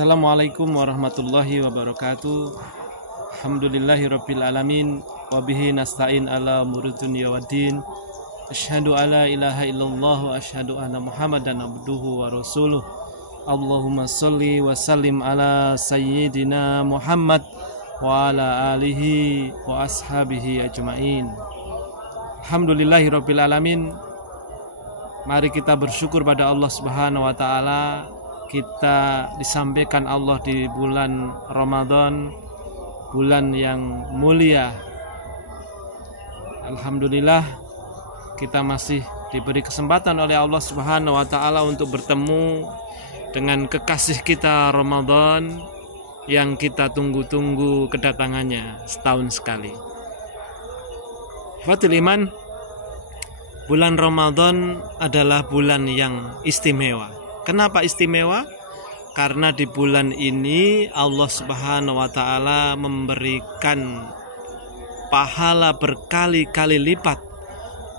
Assalamualaikum warahmatullahi wabarakatuh. Alhamdulillahirabbil alamin wa bihi nasta'in ala umuri dunya waddin. Asyhadu alla ilaha illallah wa asyhadu anna Muhammadan abduhu wa rasuluh. Allahumma sholli wa sallim ala sayyidina Muhammad wa ala alihi wa ashabihi ajma'in. Alhamdulillahirabbil alamin. Mari kita bersyukur pada Allah Subhanahu wa taala. Kita disampaikan Allah di bulan Ramadan, bulan yang mulia. Alhamdulillah kita masih diberi kesempatan oleh Allah Subhanahu wa taala untuk bertemu dengan kekasih kita Ramadan yang kita tunggu-tunggu kedatangannya setahun sekali. Fatul iman, bulan Ramadan adalah bulan yang istimewa. Kenapa istimewa? Karena di bulan ini Allah Subhanahu wa taala memberikan pahala berkali-kali lipat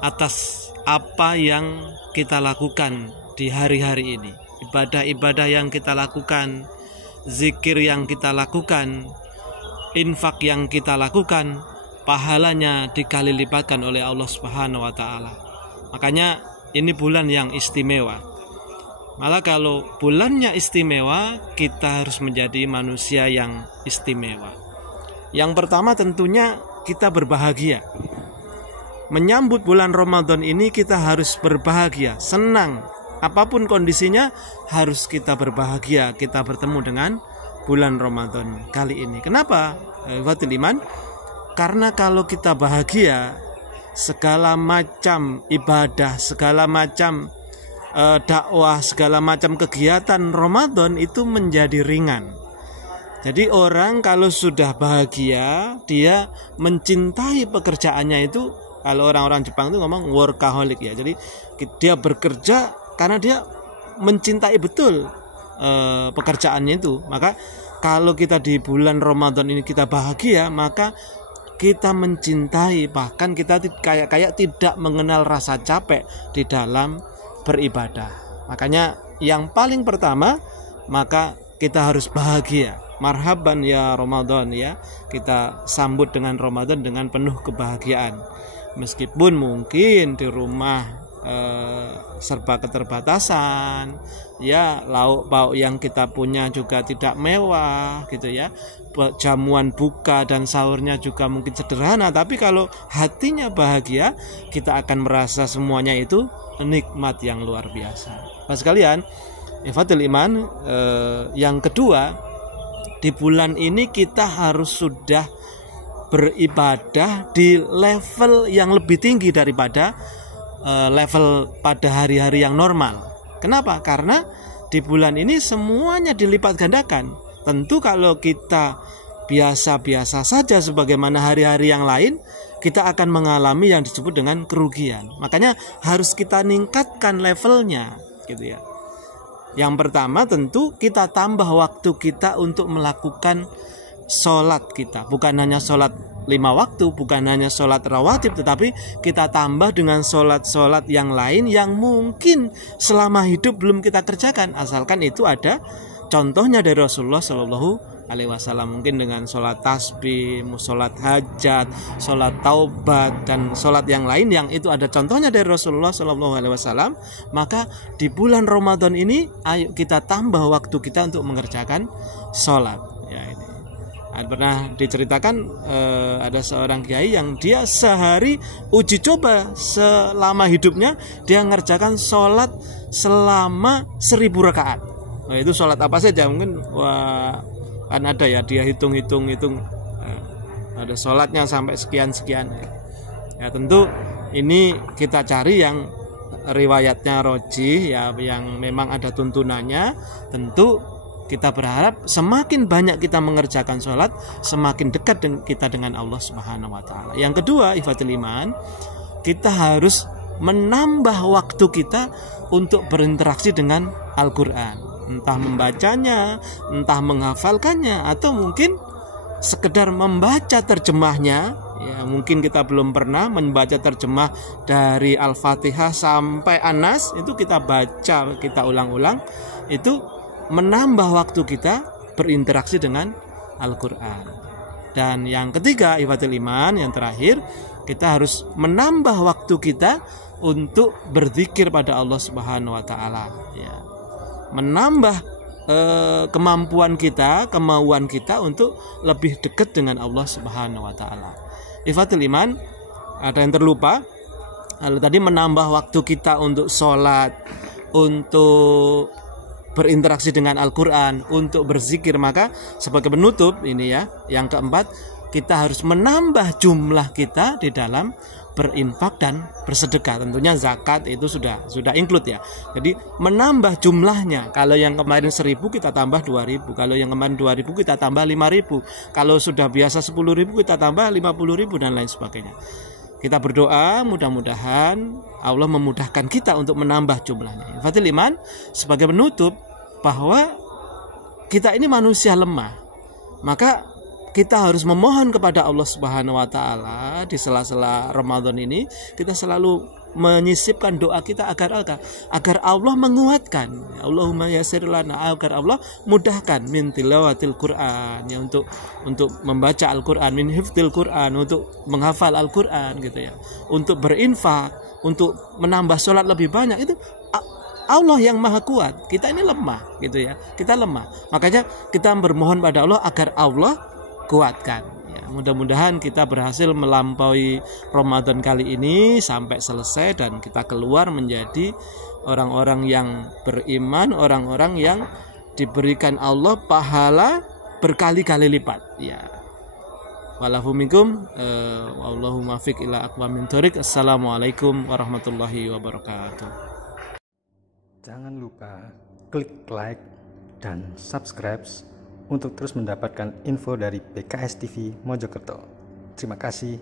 atas apa yang kita lakukan di hari-hari ini. Ibadah-ibadah yang kita lakukan, zikir yang kita lakukan, infak yang kita lakukan, pahalanya dikali lipatkan oleh Allah Subhanahu wa taala. Makanya ini bulan yang istimewa. Malah kalau bulannya istimewa, kita harus menjadi manusia yang istimewa. Yang pertama tentunya kita berbahagia. Menyambut bulan Ramadan ini kita harus berbahagia, senang. Apapun kondisinya harus kita berbahagia. Kita bertemu dengan bulan Ramadan kali ini. Kenapa? Fatul iman. Karena kalau kita bahagia, segala macam ibadah, segala macam dakwah, segala macam kegiatan Ramadan itu menjadi ringan. Jadi orang kalau sudah bahagia, dia mencintai pekerjaannya itu. Kalau orang-orang Jepang itu ngomong workaholic ya. Jadi dia bekerja karena dia mencintai betul pekerjaannya itu. Maka kalau kita di bulan Ramadan ini kita bahagia, maka kita mencintai, bahkan kita kayak tidak mengenal rasa capek di dalam beribadah. Makanya yang paling pertama, maka kita harus bahagia. Marhaban ya Ramadan ya. Kita sambut dengan Ramadan dengan penuh kebahagiaan. Meskipun mungkin di rumah serba keterbatasan, ya lauk pauk yang kita punya juga tidak mewah gitu ya. Jamuan buka dan sahurnya juga mungkin sederhana, tapi kalau hatinya bahagia, kita akan merasa semuanya itu nikmat yang luar biasa. Pas sekalian, fatul iman, yang kedua, di bulan ini kita harus sudah beribadah di level yang lebih tinggi daripada level pada hari-hari yang normal. Kenapa? Karena di bulan ini semuanya dilipat gandakan. Tentu kalau kita biasa-biasa saja sebagaimana hari-hari yang lain, kita akan mengalami yang disebut dengan kerugian. Makanya harus kita ningkatkan levelnya gitu ya. Yang pertama tentu kita tambah waktu kita untuk melakukan sholat kita. Bukan hanya sholat 5 waktu, bukan hanya sholat rawatib, tetapi kita tambah dengan sholat-sholat yang lain yang mungkin selama hidup belum kita kerjakan, asalkan itu ada contohnya dari Rasulullah Shallallahu Alaihi Wasallam. Mungkin dengan sholat tasbih, sholat hajat, sholat taubat, dan sholat yang lain yang itu ada contohnya dari Rasulullah Shallallahu Alaihi Wasallam. Maka di bulan Ramadan ini, ayo kita tambah waktu kita untuk mengerjakan sholat. Ya, ini pernah diceritakan ada seorang kiai yang dia sehari uji coba selama hidupnya dia mengerjakan sholat selama 1000 rakaat. Nah, itu sholat apa saja mungkin kan ada ya, dia hitung ada sholatnya sampai sekian ya. Tentu ini kita cari yang riwayatnya rojih ya, yang memang ada tuntunannya. Tentu kita berharap semakin banyak kita mengerjakan sholat, semakin dekat kita dengan Allah Subhanahu wa taala. Yang kedua, ifatul iman, kita harus menambah waktu kita untuk berinteraksi dengan Al-Quran. Entah membacanya, entah menghafalkannya, atau mungkin sekedar membaca terjemahnya. Ya, mungkin kita belum pernah membaca terjemah dari Al-Fatihah sampai An-Nas, itu kita baca, kita ulang-ulang. Itu menambah waktu kita berinteraksi dengan Al-Quran. Dan yang ketiga, ikhwatul iman, yang terakhir, kita harus menambah waktu kita untuk berzikir pada Allah Subhanahu wa taala, ya. Menambah kemampuan kita, kemauan kita untuk lebih dekat dengan Allah Subhanahu wa taala. Ikhwatul iman, ada yang terlupa. Lalu tadi menambah waktu kita untuk sholat, untuk berinteraksi dengan Al-Quran, untuk berzikir. Maka sebagai penutup ini ya, yang keempat, kita harus menambah jumlah kita di dalam berinfak dan bersedekah. Tentunya zakat itu sudah include ya. Jadi menambah jumlahnya. Kalau yang kemarin 1.000 kita tambah 2.000. Kalau yang kemarin 2.000 kita tambah 5.000. Kalau sudah biasa 10.000 kita tambah 50.000 dan lain sebagainya. Kita berdoa mudah-mudahan Allah memudahkan kita untuk menambah jumlahnya. Fathul iman, sebagai penutup, bahwa kita ini manusia lemah. Maka kita harus memohon kepada Allah Subhanahu wa taala di sela-sela Ramadan ini, kita selalu menyisipkan doa kita agar Allah menguatkan. Allahumma yassir lana, agar Allah mudahkan min tilawatil Quran, ya, untuk membaca Al-Quran, min hifdzil Quran, untuk menghafal Al-Quran gitu ya. Untuk berinfak, untuk menambah sholat lebih banyak, itu Allah yang maha kuat. Kita ini lemah gitu ya. Kita lemah. Makanya kita bermohon pada Allah agar Allah kuatkan ya. Mudah-mudahan kita berhasil melampaui Ramadan kali ini sampai selesai dan kita keluar menjadi orang-orang yang beriman, orang-orang yang diberikan Allah pahala berkali-kali lipat ya. Wallahu minkum wallahu muwaffiq ila aqwamit thoriq. Assalamualaikum warahmatullahi wabarakatuh. Jangan lupa klik like dan subscribe untuk terus mendapatkan info dari PKS TV Mojokerto. Terima kasih.